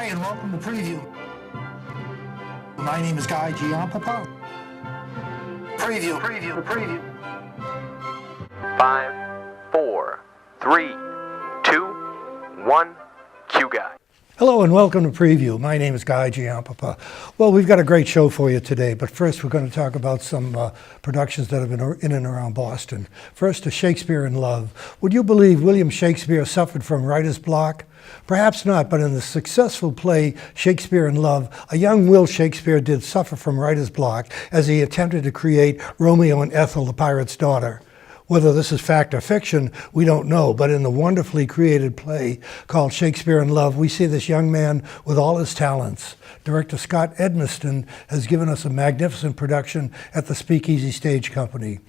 Hi, and welcome to Preview. My name is Guy Giampapa. Preview. 5, 4, 3, 2, 1, cue Guy. Hello and welcome to Preview. My name is Guy Giampapa. Well, we've got a great show for you today, but first we're going to talk about some productions that have been in and around Boston. First, A Shakespeare in Love. Would you believe William Shakespeare suffered from writer's block? Perhaps not, but in the successful play Shakespeare in Love, a young Will Shakespeare did suffer from writer's block as he attempted to create Romeo and Ethel, the pirate's daughter. Whether this is fact or fiction, we don't know, but in the wonderfully created play called Shakespeare in Love, we see this young man with all his talents. Director Scott Edmiston has given us a magnificent production at the Speakeasy Stage Company.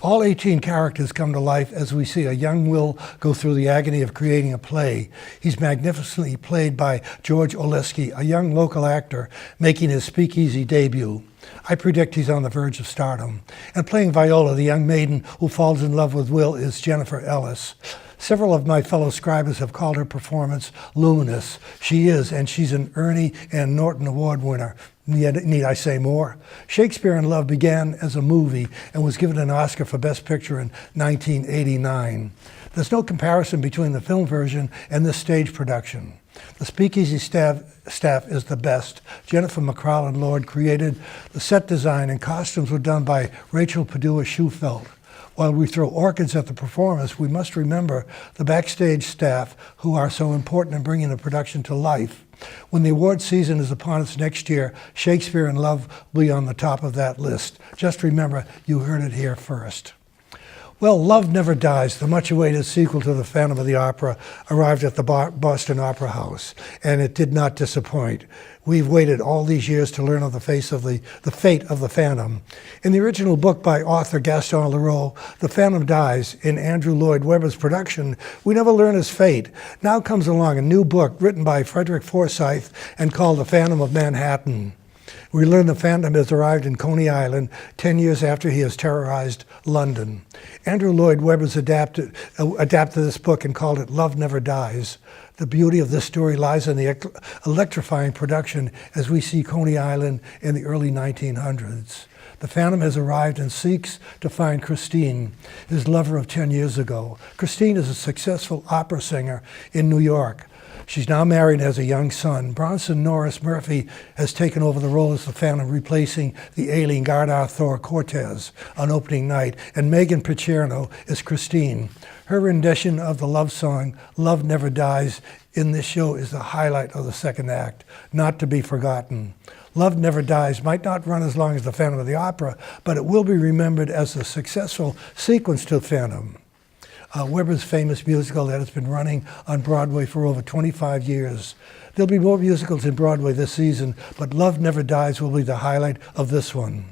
All 18 characters come to life as we see a young Will go through the agony of creating a play. He's magnificently played by George Oleski, a young local actor making his Speakeasy debut. I predict he's on the verge of stardom. And playing Viola, the young maiden who falls in love with Will, is Jennifer Ellis. Several of my fellow scribers have called her performance luminous. She is, and she's an Ernie and Norton Award winner. Need I say more? Shakespeare in Love began as a movie and was given an Oscar for Best Picture in 1989. There's no comparison between the film version and this stage production. The Speakeasy staff is the best. Jennifer McCrollan Lord created the set design, and costumes were done by Rachel Padua-Schufelt. While we throw orchids at the performers, we must remember the backstage staff who are so important in bringing the production to life. When the award season is upon us next year, Shakespeare in Love will be on the top of that list. Just remember, you heard it here first. Well, Love Never Dies, the much-awaited sequel to The Phantom of the Opera, arrived at the Boston Opera House, and it did not disappoint. We've waited all these years to learn of the fate of the Phantom. In the original book by author Gaston Leroux, The Phantom dies. In Andrew Lloyd Webber's production, we never learn his fate. Now comes along a new book written by Frederick Forsyth and called The Phantom of Manhattan. We learn the Phantom has arrived in Coney Island 10 years after he has terrorized London. Andrew Lloyd Webber's adapted this book and called it Love Never Dies. The beauty of this story lies in the electrifying production as we see Coney Island in the early 1900s. The Phantom has arrived and seeks to find Christine, his lover of 10 years ago. Christine is a successful opera singer in New York. She's now married and has a young son. Bronson Norris Murphy has taken over the role as the Phantom, replacing the ailing Gardar Thor Cortez on opening night, and Megan Picerno is Christine. Her rendition of the love song, Love Never Dies, in this show is the highlight of the second act, not to be forgotten. Love Never Dies might not run as long as The Phantom of the Opera, but it will be remembered as a successful sequence to The Phantom. Webber's famous musical that has been running on Broadway for over 25 years. There'll be more musicals in Broadway this season, but Love Never Dies will be the highlight of this one.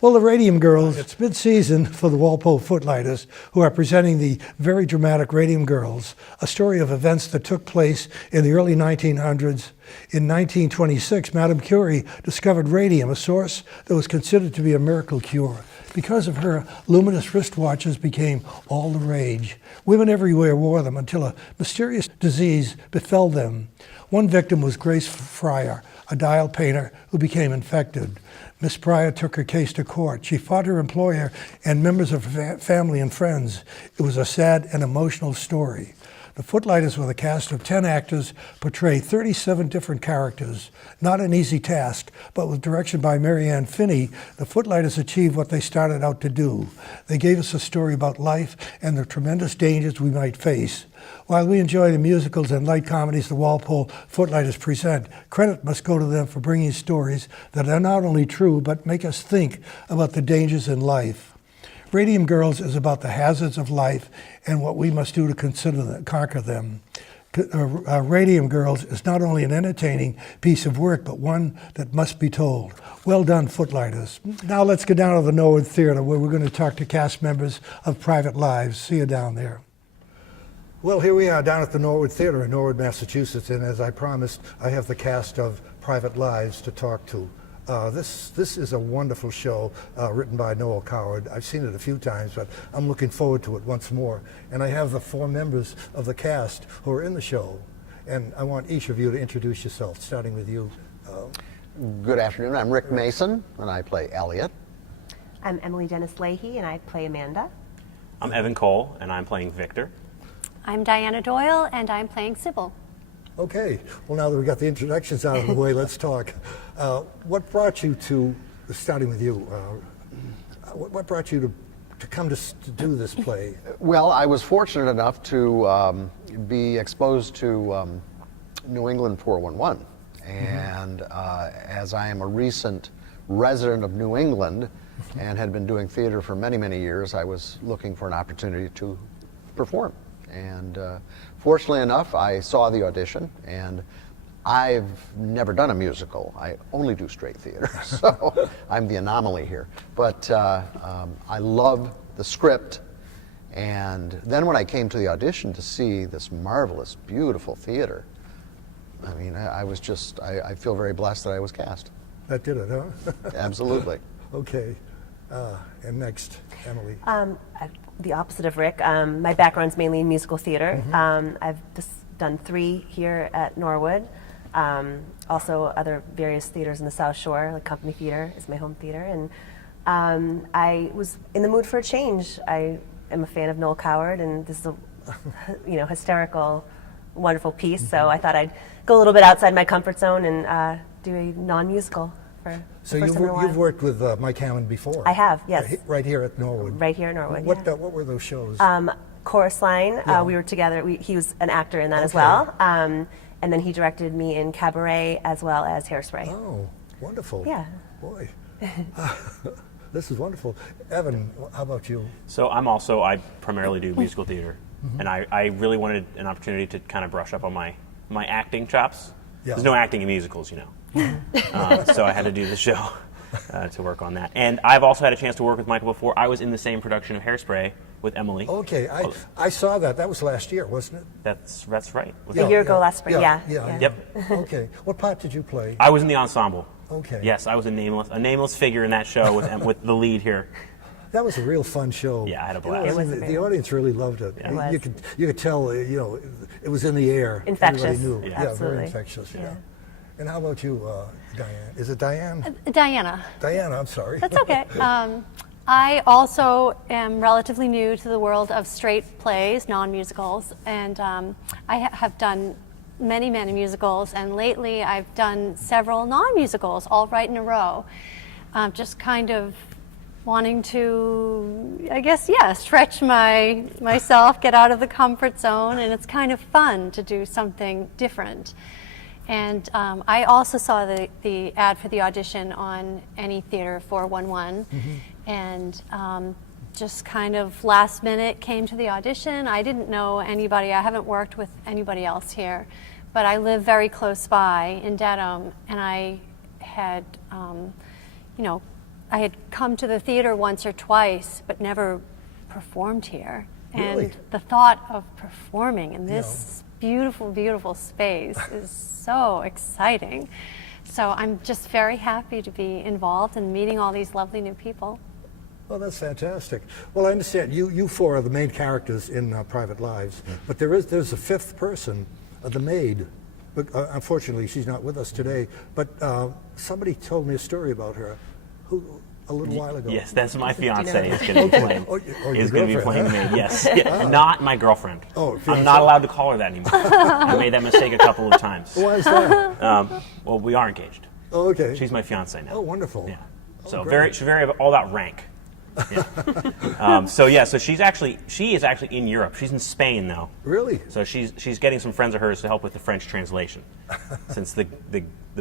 Well, the Radium Girls, it's mid-season for the Walpole Footlighters, who are presenting the very dramatic Radium Girls, a story of events that took place in the early 1900s. In 1926, Madame Curie discovered radium, a source that was considered to be a miracle cure. Because of her, luminous wristwatches became all the rage. Women everywhere wore them until a mysterious disease befell them. One victim was Grace Fryer, a dial painter who became infected. Miss Pryor took her case to court. She fought her employer and members of her family and friends. It was a sad and emotional story. The Footlighters, with a cast of 10 actors, portray 37 different characters. Not an easy task, but with direction by Marianne Finney, the Footlighters achieved what they started out to do. They gave us a story about life and the tremendous dangers we might face. While we enjoy the musicals and light comedies the Walpole Footlighters present, credit must go to them for bringing stories that are not only true, but make us think about the dangers in life. Radium Girls is about the hazards of life and what we must do to conquer them. Radium Girls is not only an entertaining piece of work, but one that must be told. Well done, Footlighters. Now let's go down to the Norwood Theater, where we're going to talk to cast members of Private Lives. See you down there. Well, here we are down at the Norwood Theater in Norwood, Massachusetts, and as I promised, I have the cast of Private Lives to talk to. This is a wonderful show written by Noel Coward. I've seen it a few times, but I'm looking forward to it once more. And I have the 4 members of the cast who are in the show. And I want each of you to introduce yourself, starting with you. Good afternoon. I'm Rick Mason, and I play Elliot. I'm Emily Dennis Leahy, and I play Amanda. I'm Evan Cole, and I'm playing Victor. I'm Diana Doyle, and I'm playing Sybil. Okay, well, now that we got the introductions out of the way, let's talk. What brought you to, starting with you, what brought you to come to do this play? Well, I was fortunate enough to be exposed to New England 411. And as I am a recent resident of New England and had been doing theater for many, many years, I was looking for an opportunity to perform. And fortunately enough, I saw the audition, and I've never done a musical. I only do straight theater, so I'm the anomaly here. But I love the script, and then when I came to the audition to see this marvelous, beautiful theater, I mean, I was just, I feel very blessed that I was cast. That did it, huh? Absolutely. Okay, and next, Emily. The opposite of Rick. My background's mainly in musical theater. I've just done 3 here at Norwood. Also other various theaters in the South Shore, like Company Theater is my home theater. And I was in the mood for a change. I am a fan of Noel Coward, and this is a hysterical, wonderful piece. So I thought I'd go a little bit outside my comfort zone and do a non-musical for So the first time in a while. you've worked with Mike Hammond before? I have, yes. Right here at Norwood? Right here at Norwood, What, yeah. what were those shows? Chorus Line, Yeah. we were together. He was an actor in that as Okay. well. And then he directed me in Cabaret as well as Hairspray. Oh, wonderful. Yeah. Boy. This is wonderful. Evan, how about you? So I primarily do musical theater, and I really wanted an opportunity to kind of brush up on my acting chops. Yeah. There's no acting in musicals, so I had to do the show to work on that. And I've also had a chance to work with Michael before. I was in the same production of Hairspray with Emily. Okay, I saw that. That was last year, wasn't it? That's right. A year ago last spring, yeah. Yep. Okay. What part did you play? I was in the ensemble. Okay. Yes, I was a nameless figure in that show with the lead here. That was a real fun show. Yeah, I had a You know, blast. It was the amazing. audience really loved it. Yeah. It was. You could tell, it was in the air. Infectious. Everybody knew. Yeah. Very Absolutely. infectious. Yeah. And how about you, Diane? Is it Diane? Diana. Diana, I'm sorry. That's okay. I also am relatively new to the world of straight plays, non-musicals, and I have done many, many musicals, and lately I've done several non-musicals, all right in a row. Just kind of wanting to, I guess, stretch myself, get out of the comfort zone, and it's kind of fun to do something different. And I also saw the ad for the audition on Any Theater 411, and just kind of last minute came to the audition. I didn't know anybody. I haven't worked with anybody else here, but I live very close by in Dedham, and I had, I had come to the theater once or twice, but never performed here. Really? And the thought of performing in this beautiful, beautiful space is so exciting. So I'm just very happy to be involved and meeting all these lovely new people. Well, that's fantastic. Well, I understand you 4 are the main characters in Private Lives, but there's a 5th person, the maid. But, unfortunately, she's not with us today. But somebody told me a story about her a little while ago. Yes, that's my fiance is going to be playing. your Is going to be girlfriend, playing the huh? maid. Yes, yeah, not my girlfriend. Oh, I'm fiance. not allowed to call her that anymore. I made that mistake a couple of times. Why is that? Well, we are engaged. Oh, okay. She's my fiance now. Oh, wonderful. Yeah. Oh, So great. she's very all about rank. Yeah. So she is actually in Europe. She's in Spain though. Really? So she's getting some friends of hers to help with the French translation, since the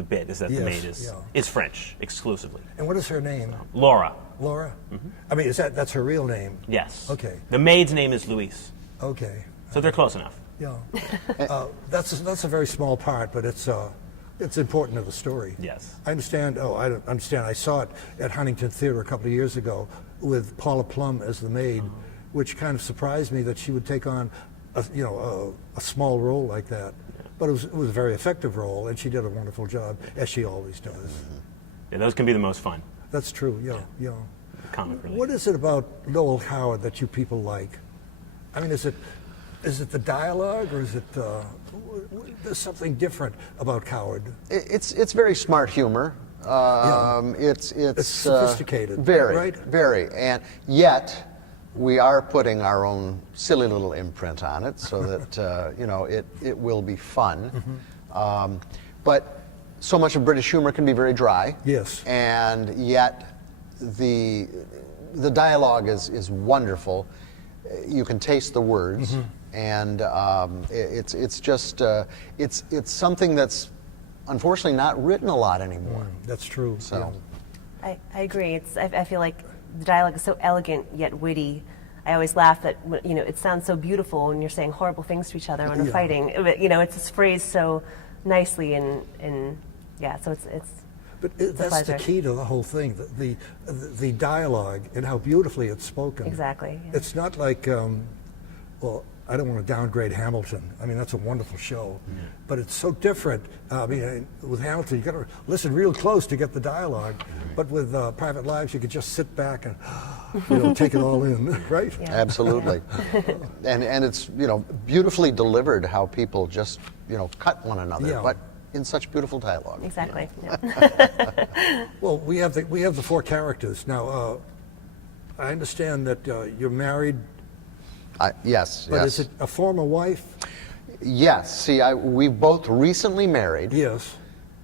bit is that the Yes, maid yeah. is French exclusively. And what is her name? Laura. Laura? I mean, that's her real name? Yes. Okay. The maid's name is Louise. Okay. So they're close enough. Yeah. That's a very small part, but it's important to the story. Yes. I understand. Oh, I don't understand. I saw it at Huntington Theater a couple of years ago with Paula Plum as the maid, which kind of surprised me that she would take on a small role like that. But it was a very effective role, and she did a wonderful job, as she always does. Yeah, those can be the most fun. That's true. Yeah. Comic relief. What is it about Noel Coward that you people like? I mean, is it Is it the dialogue, or is it there's something different about Coward? It's very smart humor. It's sophisticated, very, right? Very, and yet we are putting our own silly little imprint on it, so that you know, it will be fun. But so much of British humor can be very dry. Yes. And yet the dialogue is wonderful. You can taste the words, and it's just it's something that's unfortunately not written a lot anymore. That's true. So. Yeah. I agree. I feel like the dialogue is so elegant yet witty. I always laugh that, you know, it sounds so beautiful when you're saying horrible things to each other when we're fighting. But, you know, it's just phrased so nicely and yeah. So it's. But it's a that's pleasure. the key to the whole thing, the dialogue and how beautifully it's spoken. Exactly. Yeah. It's not like, well, I don't want to downgrade Hamilton. I mean, that's a wonderful show, but it's so different. I mean, with Hamilton, you got to listen real close to get the dialogue. But with Private Lives, you could just sit back and, you know, take it all in, right? Yeah. Absolutely. and it's, you know, beautifully delivered how people just, you know, cut one another, Yeah. but in such beautiful dialogue. Exactly. Yeah. Well, we have the four characters now. I understand that you're married, Yes, but yes. is it a former wife? Yes, see, we've both recently married, Yes.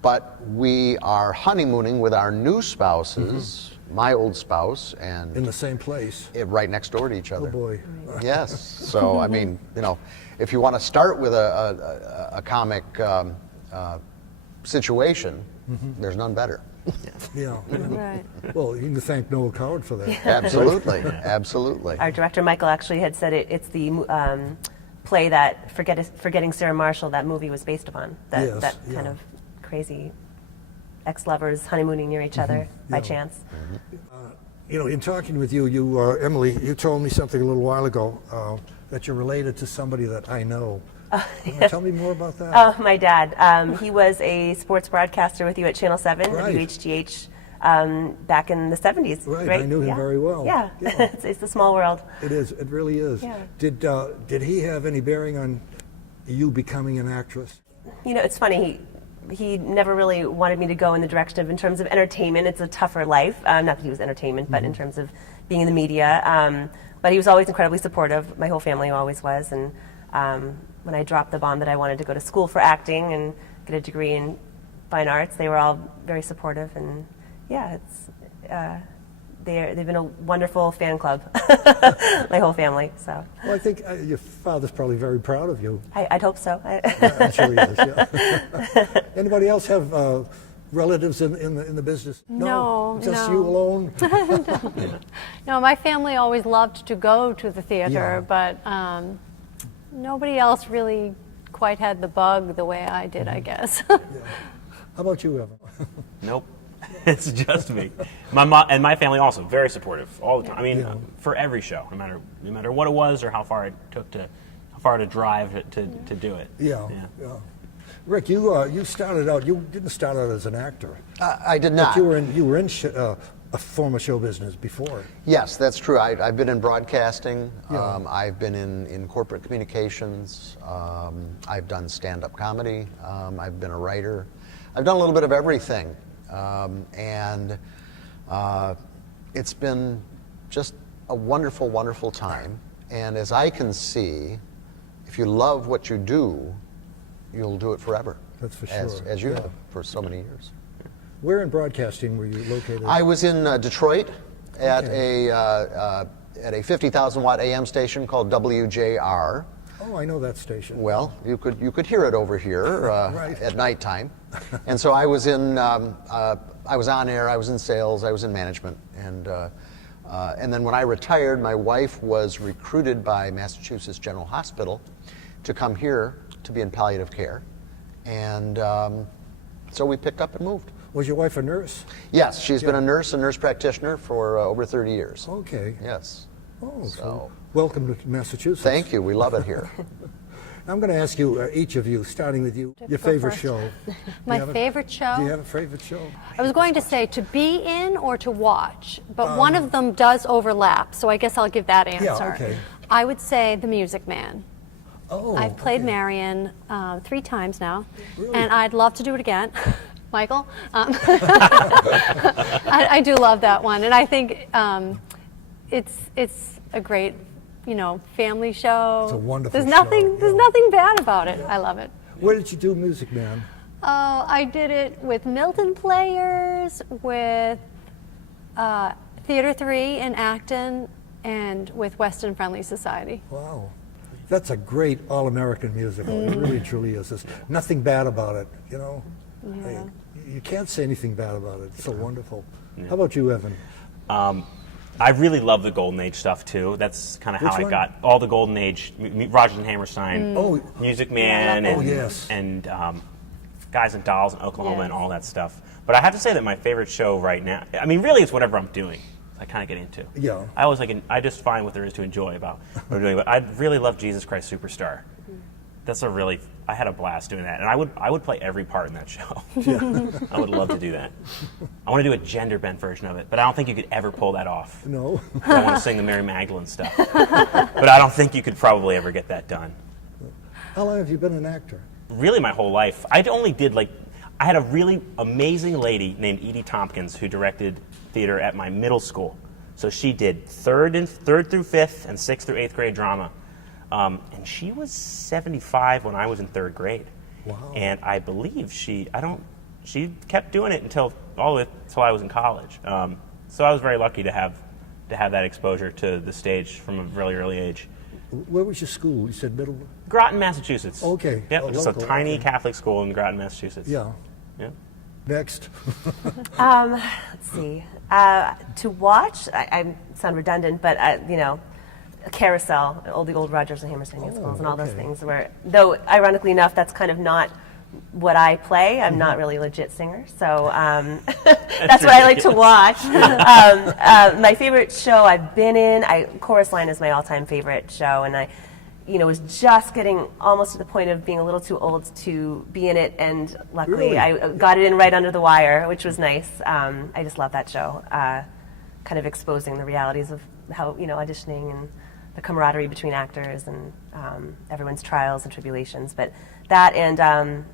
but we are honeymooning with our new spouses, my old spouse, and In the same place. right next door to each Oh other. boy. Yes, so I mean, you know, if you want to start with a comic situation, there's none better. Yeah. Right. Well, you can thank Noel Coward for that. Absolutely, absolutely. Our director Michael actually had said it's the play that Forgetting Sarah Marshall, that movie was based upon. Yes, That yeah. kind of crazy ex-lovers honeymooning near each other by Yeah. chance. You know, in talking with you, Emily, you told me something a little while ago that you're related to somebody that I know. Tell me more about that. My dad, he was a sports broadcaster with you at Channel 7, Right. WHGH, back in the 70s. Right, I knew him very well. Yeah, Yeah. it's a small world. It is. It really is. Yeah. Did he have any bearing on you becoming an actress? You know, it's funny. He never really wanted me to go in the direction of, in terms of entertainment, it's a tougher life. Not that he was entertainment, but in terms of being in the media. But he was always incredibly supportive. My whole family always was. And when I dropped the bomb that I wanted to go to school for acting and get a degree in fine arts, they were all very supportive. And yeah, they've been a wonderful fan club, my whole family. So Well, I think your father's probably very proud of you. I'd hope so. I'm sure he is. Yeah. Anybody else have relatives in the business? No, Just no. you alone. No, my family always loved to go to the theater, Yeah. but nobody else really quite had the bug the way I did, I guess. How about you, Evan? Nope. It's just me. My mom and my family also very supportive all the time. I mean, Yeah. for every show, no matter what it was or how far it took to drive to do it. Yeah. Rick, you started out. You didn't start out as an actor. I did not. But you were in a former show business before. Yes, that's true. I've been in broadcasting. Yeah. I've been in corporate communications. I've done stand-up comedy. I've been a writer. I've done a little bit of everything. And it's been just a wonderful, wonderful time. And as I can see, if you love what you do, you'll do it forever. That's for As sure. you Yeah. have for so many years. Where in broadcasting were you located? I was in Detroit at a 50,000 watt AM station called WJR. Oh, I know that station. Well, you could hear it over here Right. at nighttime, and so I was I was on air. I was in sales. I was in management, and then when I retired, my wife was recruited by Massachusetts General Hospital to come here to be in palliative care, and so we picked up and moved. Was your wife a nurse? Yes, she's been Yeah. a nurse practitioner for over 30 years. Okay. Yes. Oh, so So- welcome to Massachusetts. Thank you. We love it here. I'm going to ask you, each of you, starting with you, your Go favorite first. show. My Do you have favorite show? Do you have a favorite show? I was going to say to be in or to watch, but one of them does overlap, so I guess I'll give that answer. okay. I would say The Music Man. Oh, I've played okay. Marion 3 times now, and I'd love to do it again. Michael? I do love that one, and I think it's a great, family show. It's a wonderful There's nothing show, There's yeah. nothing bad about it. I love it. Where did you do Music Man? Oh, I did it with Milton Players, with Theater 3 in Acton, and with Weston Friendly Society. Wow. That's a great all-American musical. It really, truly is. There's nothing bad about it, Yeah. You can't say anything bad about it. It's so wonderful. How about you, Evan? I really love the Golden Age stuff too. That's kind of how Which I one? got all the Golden Age, Rodgers and Hammerstein, Oh. Music Man, and, yes. and Guys and Dolls in Oklahoma Yes. and all that stuff. But I have to say that my favorite show right now, I mean, really it's whatever I'm doing. I kind of get into. Yeah. I just find what there is to enjoy about what I'm doing. But I really love Jesus Christ Superstar. That's I had a blast doing that, and I would play every part in that show. I would love to do that. I want to do a gender bent version of it, but I don't think you could ever pull that off. No. I want to sing the Mary Magdalene stuff, but I don't think you could probably ever get that done. How long have you been an actor? Really, my whole life. I only did I had a really amazing lady named Edie Tompkins who directed theater at my middle school. So she did third through fifth and 6th through 8th grade drama. And she was 75 when I was in 3rd grade. Wow. And I believe she kept doing it until I was in college. So I was very lucky to have that exposure to the stage from a really early age. Where was your school? You said middle? Groton, Massachusetts. Okay. Yep, Oh, just a local, tiny okay. Catholic school in Groton, Massachusetts. Yeah. Yeah. Next. Let's see. To watch, I sound redundant, but Carousel, the old Rodgers and Hammerstein musicals, and all those okay. things. Though ironically enough, that's kind of not what I play. I'm not really a legit singer, so that's what I like to watch. My favorite show I've been in, Chorus Line is my all-time favorite show, and I was just getting almost to the point of being a little too old to be in it, and luckily Really? I got it in right under the wire, which was nice. I just love that show, kind of exposing the realities of how, auditioning and the camaraderie between actors and everyone's trials and tribulations. But that and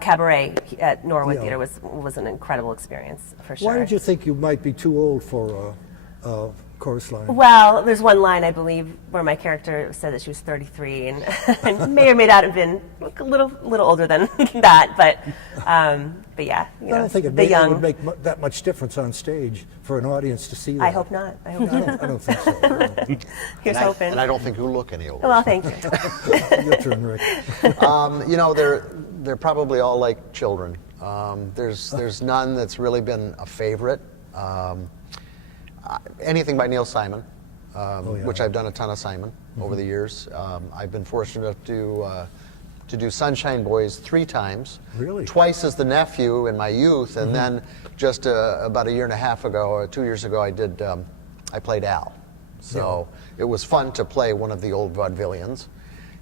Cabaret at Norwood Yeah. Theater was an incredible experience, for sure. Why did you think you might be too old for Chorus Line? Well, there's one line, I believe, where my character said that she was 33, and I may or may not have been a little older than that, but yeah. I don't think it would make that much difference on stage for an audience to see that. I hope not. I hope not. I don't think so. No. Here's hoping. And I don't think you look any older. Well, thank you. Your turn, Rick. They're probably all like children. There's none that's really been a favorite. Anything by Neil Simon, yeah. which I've done a ton of Simon over the years. I've been fortunate enough to do Sunshine Boys 3 times. Really? Twice as the nephew in my youth, and then just about a year and a half ago, or 2 years ago, I played Al. So it was fun to play one of the old vaudevillians.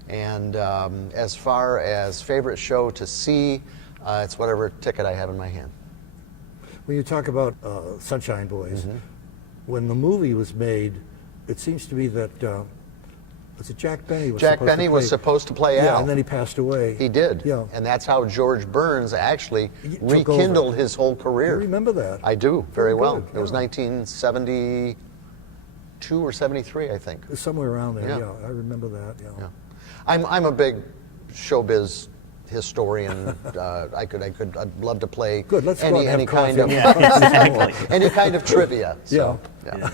And as far as favorite show to see, it's whatever ticket I have in my hand. When you talk about Sunshine Boys, when the movie was made, it seems to me that was it Jack Benny? Jack Benny was supposed to play Al. Yeah, and then he passed away. He did. Yeah. And that's how George Burns actually Took rekindled over. his whole You career. remember that? I do, very well. good, It was yeah. 1972 or 73, I think. Somewhere around there, Yeah. yeah. I remember that, yeah. Yeah. I'm a big showbiz historian. I'd love to play Good, let's go out and any have kind coffee. of Exactly. any kind of trivia. So, yeah.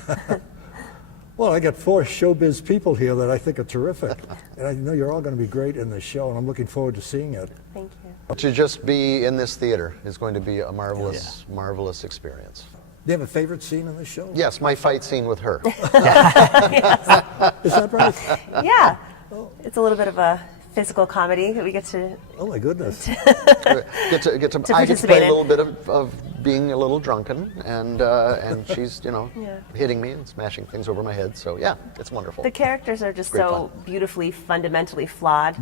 Well, I got 4 showbiz people here that I think are terrific. And I know you're all going to be great in this show, and I'm looking forward to seeing it. Thank you. To just be in this theater is going to be a marvelous, marvelous experience. Do you have a favorite scene in this show? Yes, my fight scene with her. Is that right? Yeah. It's a little bit of a physical comedy that we get to. Oh, my goodness. I get to participate play in. a little bit of being a little drunken, and she's hitting me and smashing things over my head. So yeah, it's wonderful. The characters are just Great so fun. beautifully, fundamentally flawed,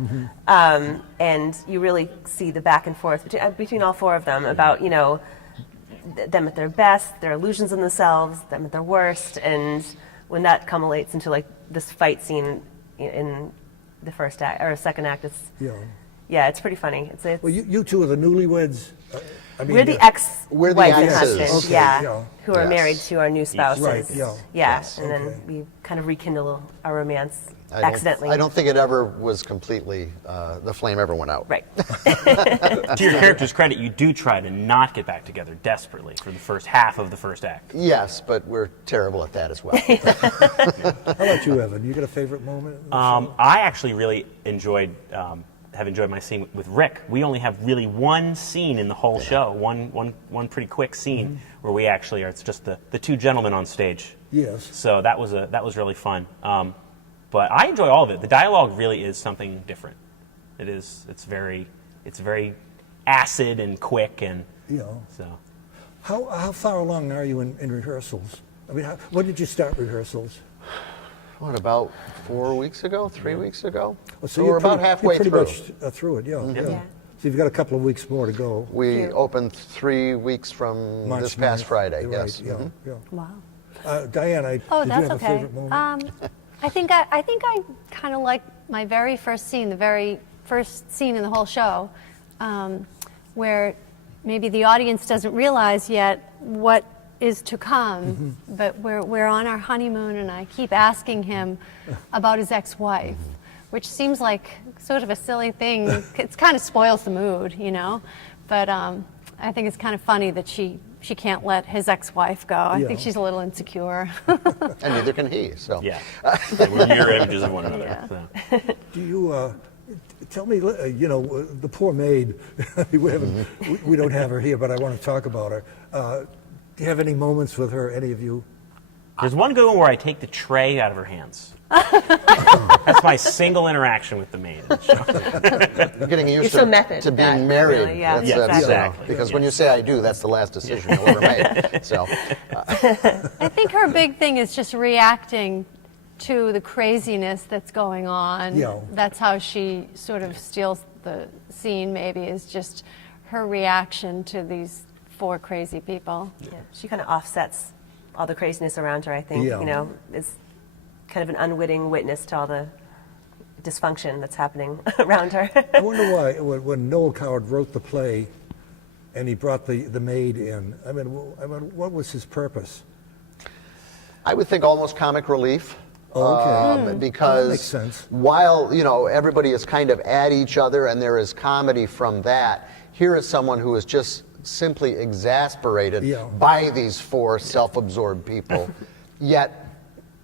and you really see the back and forth between all 4 of them about them at their best, their illusions in themselves, them at their worst, and when that culminates into like this fight scene in the first act or second act. It's Yeah. yeah, it's pretty funny. It's Well, you two are the newlyweds. I mean, we're the ex-wife We're the and exes. husband, Okay, yeah, yeah. who are Yes. married to our new spouses. Right, yeah. Yeah, Yes. and Okay. then we kind of rekindle our romance I don't- accidentally. I don't think it ever was completely, the flame ever went out. Right. To your character's credit, you do try to not get back together desperately for the first half of the first act. Yes, but we're terrible at that as well. How about you, Evan? You got a favorite moment? in the show? I actually really have enjoyed my scene with Rick. We only have really one scene in the whole show, one pretty quick scene where we actually are. It's just the two gentlemen on stage. Yes. So that was really fun. But I enjoy all of it. The dialogue really is something different. It is. It's very acid and quick, and Yeah. so. How far along are you in rehearsals? I mean, when did you start rehearsals? What, about 4 weeks ago, 3 weeks ago? Oh, So we're about halfway you're through. pretty much through it, yeah, yeah. Yeah. So you've got a couple of weeks more to go. We Cute. opened 3 weeks from March this past 9th. Friday, You're yes. Right, yeah, Mhm. yeah. Wow. Diane, Oh, did that's you have okay. a favorite moment? I think I kind of like my very first scene, the very first scene in the whole show, where maybe the audience doesn't realize yet what is to come, but we're on our honeymoon, and I keep asking him about his ex-wife, which seems like sort of a silly thing. It kind of spoils the mood, you know, but I think it's kind of funny that she can't let his ex-wife go. I Yeah. think she's a little insecure. And neither can he, so. Yeah. We're mirror images of one another. Yeah. So. Do you tell me? You know, the poor maid. We don't have her here, but I want to talk about her. Do you have any moments with her? Any of you? There's one good one where I take the tray out of her hands. That's my single interaction with the maid. You're getting used You're so to, method to with being that, married. really, yeah. That's, Yeah, that's, exactly. because when you say I do, that's the last decision you'll ever make. So, I think her big thing is just reacting to the craziness that's going on. Yeah. That's how she sort of steals the scene, maybe, is just her reaction to these 4 crazy people. Yeah, she kind of offsets all the craziness around her, I think. Yeah. You know, is kind of an unwitting witness to all the dysfunction that's happening around her. I wonder why when Noel Coward wrote the play, and he brought the maid in. I mean, what was his purpose? I would think almost comic relief. Oh, okay. Because That makes sense. while, you know, everybody is kind of at each other and there is comedy from that, here is someone who is just simply exasperated Yeah. by these 4 self-absorbed people, yet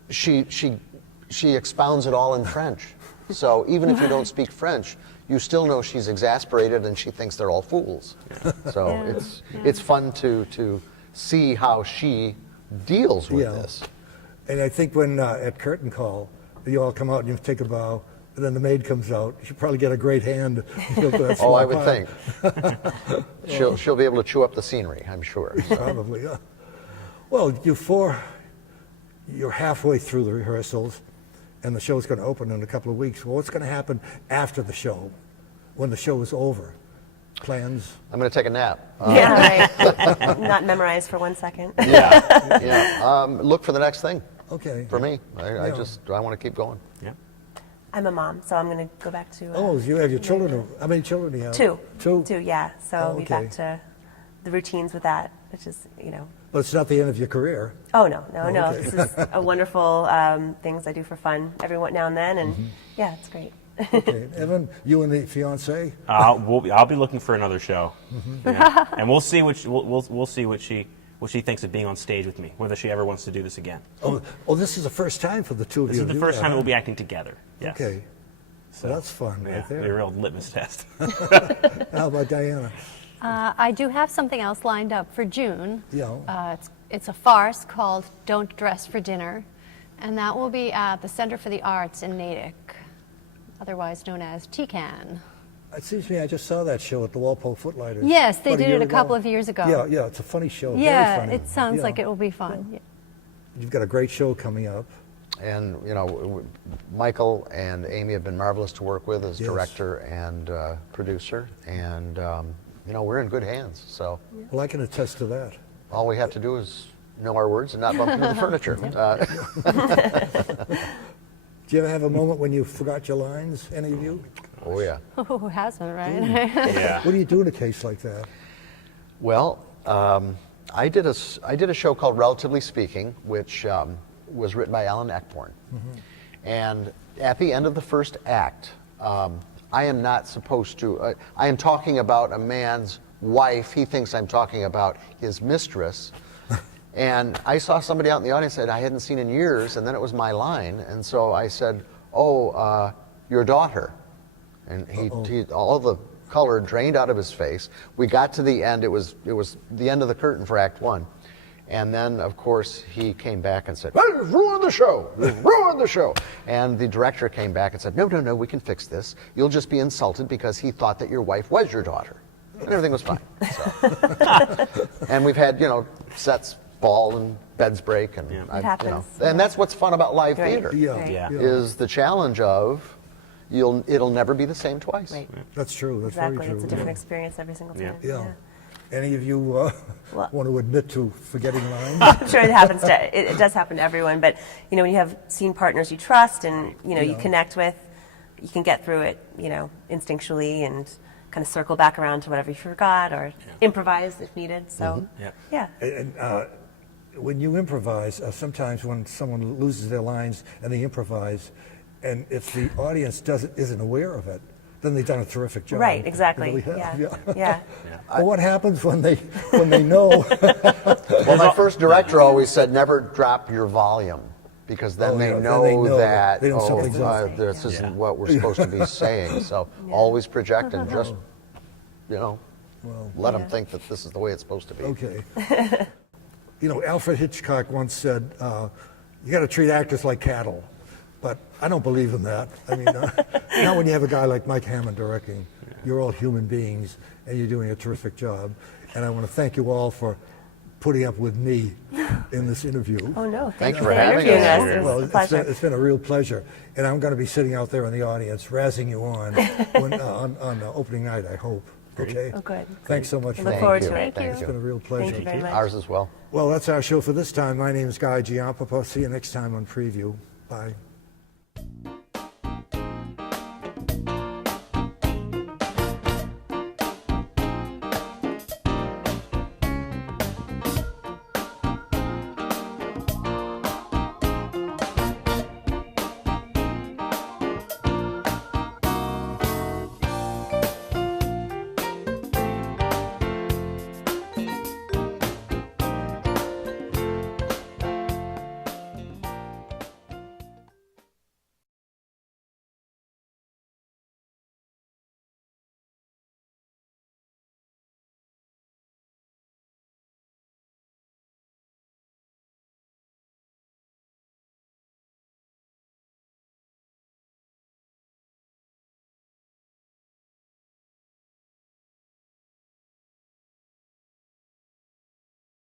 she expounds it all in French. So even if you don't speak French, you still know she's exasperated and she thinks they're all fools. So it's fun to see how she deals with Yeah. this. And I think when at curtain call, you all come out and you take a bow, and then the maid comes out. You should probably get a great hand. For that Oh, small I would part. think. She'll be able to chew up the scenery, I'm sure. Probably, yeah. Well, you're halfway through the rehearsals, and the show's going to open in a couple of weeks. Well, what's going to happen after the show, when the show is over? Plans? I'm going to take a nap. Yeah, right. Not memorized for 1 second. Yeah. Look for the next thing Okay. for me. I Yeah. want to keep going. Yeah. I'm a mom, so I'm going to go back to Oh, you have your children. How many children do you have? 2. Two? 2, yeah. So Oh, I'll be back okay. to the routines with that, which is, you know. But it's not the end of your career. Oh, no. okay. This is a wonderful things I do for fun every now and then, and yeah, it's great. Okay. Evan, you and the fiance? I'll be looking for another show, yeah. And we'll see we'll see what she thinks of being on stage with me, whether she ever wants to do this again. Oh, this is the first time for the two of This you. is the to do first that, time huh? we'll be acting together. Yes. Okay. So that's fun yeah, right there. a real litmus test. How about Diana? I do have something else lined up for June. Yeah. It's a farce called Don't Dress for Dinner, and that will be at the Center for the Arts in Natick, otherwise known as TCAN. It seems to me I just saw that show at the Walpole Footlighters. Yes, they about did year it a ago. couple of years ago. Yeah, it's a funny show. Yeah, Very funny. it sounds Yeah. like it will be fun. Yeah. You've got a great show coming up. And, you know, Michael and Amy have been marvelous to work with as Yes. director and producer. And, you know, we're in good hands. So Well, I can attest to that. all we have to do is know our words and not bump into the furniture. Do you ever have a moment when you forgot your lines, any of you? Oh, yeah. Who hasn't, right? Yeah. What do you do in a case like that? Well, I did a show called Relatively Speaking, which was written by Alan Eckborn. And at the end of the first act, I am not supposed to, I am talking about a man's wife. He thinks I'm talking about his mistress. And I saw somebody out in the audience that I hadn't seen in years, and then it was my line. And so I said, "Oh, your daughter." And he all the color drained out of his face. We got to the end. It was the end of the curtain for Act 1. And then, of course, he came back and said, "Well, you've ruined the show. You've ruined the show." And the director came back and said, "No, we can fix this. You'll just be insulted because he thought that your wife was your daughter." And everything was fine. So. And we've had, sets fall and beds break. And, It happens. and that's what's fun about live Right. theater, Yeah. is the challenge of it'll never be the same twice. Right. That's true. That's Exactly. very true. It's a different experience every single time. Yeah. Any of you want to admit to forgetting lines? I'm sure it happens it does happen to everyone, but when you have scene partners you trust and you connect with, you can get through it, instinctually and kind of circle back around to whatever you forgot or improvise if needed. So yeah. And when you improvise, sometimes when someone loses their lines and they improvise, and if the audience isn't aware of it, then they've done a terrific job. Right, exactly. They really have, Yeah. Well, what happens when they know? Well, my first director always said, "Never drop your volume," because then they know that they know something's up. this isn't what we're supposed to be saying. So always project and just, let them think that this is the way it's supposed to be. Okay. Alfred Hitchcock once said, "You got to treat actors like cattle." But I don't believe in that. I mean, not when you have a guy like Mike Hammond directing. You're all human beings, and you're doing a terrific job. And I want to thank you all for putting up with me in this interview. Oh no! Thank you for for having interviewing us. us. It was Well, a pleasure. it's been a real pleasure. And I'm going to be sitting out there in the audience, razzing you on on opening night, I hope. Okay? Oh, good. Thanks so much. I look for forward that. to it. Thank you. It's been a real pleasure. Thank you very much. Ours as well. Well, that's our show for this time. My name is Guy Giampapa. See you next time on Preview. Bye.